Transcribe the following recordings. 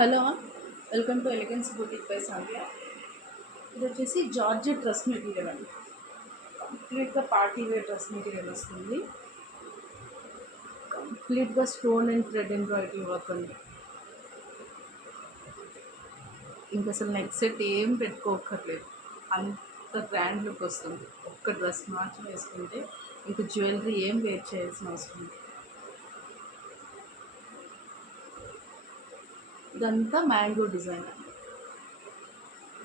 Hello, welcome to elegance boutique by Sandhya. ఇది వచ్చేసి georgette dress material అండి. కంప్లీట్గా పార్టీ వేర్ డ్రెస్ మెటీరియల్ వస్తుంది. కంప్లీట్గా stone and thread embroidery work అండి. ఇంకా అసలు నెక్ సెట్ ఏం పెట్టుకోకర్లేదు, అంత గ్రాండ్ లుక్ వస్తుంది. ఒక్క డ్రెస్ మార్చి వేసుకుంటే ఇంకా జ్యువెలరీ ఏం వేర్ చేయాల్సిన అవసరం లేదు. ఇదంతా మ్యాంగో డిజైన్ అండి.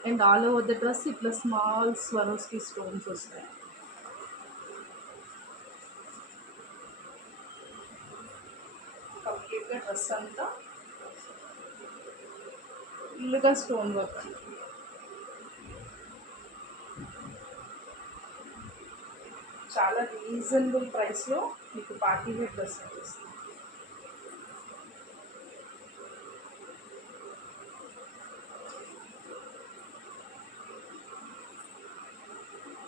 And all over the dress ఇట్లా స్మాల్ స్వరోస్కి స్టోన్స్ వస్తాయి. కంప్లీట్గా డ్రెస్ అంతా ఫుల్గా స్టోన్ వర్క్ అండి. చాలా రీజనబుల్ ప్రైస్లో మీకు పార్టీ వేర్ డ్రెస్ వచ్చేస్తుంది.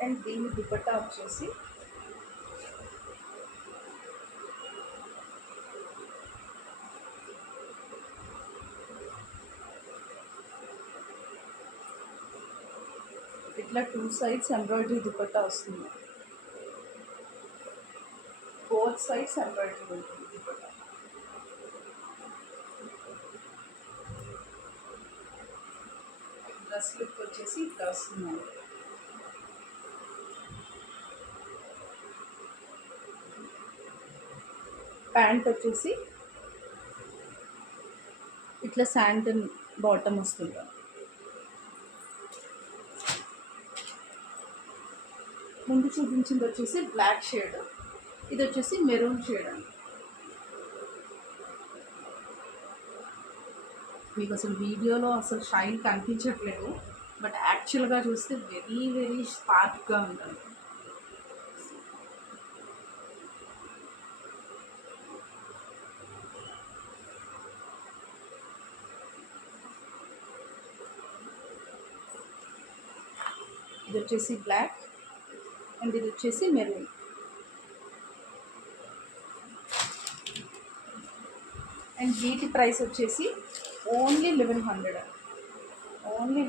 అండ్ దీని దుపట్టా వచ్చేసి ఇట్లా 2 సైడ్స్ ఎంబ్రాయిడరీ దుపట్టా వస్తుంది. బోత్ సైడ్స్ ఎంబ్రాయిడరీ ఉంటుంది దుపట్టా. డ్రెస్ లుక్ వచ్చేసి ఇట్లా వస్తుందండి. ప్యాంట్ వచ్చేసి ఇట్లా శాంటన్ బాటమ్ వస్తుంది. ముందు చూపించింది వచ్చేసి బ్లాక్ షేడ్, ఇది వచ్చేసి మెరూన్ షేడ్ అండి. మీకు అసలు వీడియోలో అసలు షైన్ కనిపించట్లేదు, బట్ యాక్చువల్గా చూస్తే వెరీ వెరీ స్పార్క్గా ఉంటుంది. ఇది వచ్చేసి బ్లాక్ అండ్ ఇది వచ్చేసి మెరూన్. అండ్ వీటి ప్రైస్ వచ్చేసి ఓన్లీ 1100. ఓన్లీ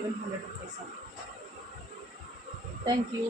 1100 రూపీస్ అండి. Thank you.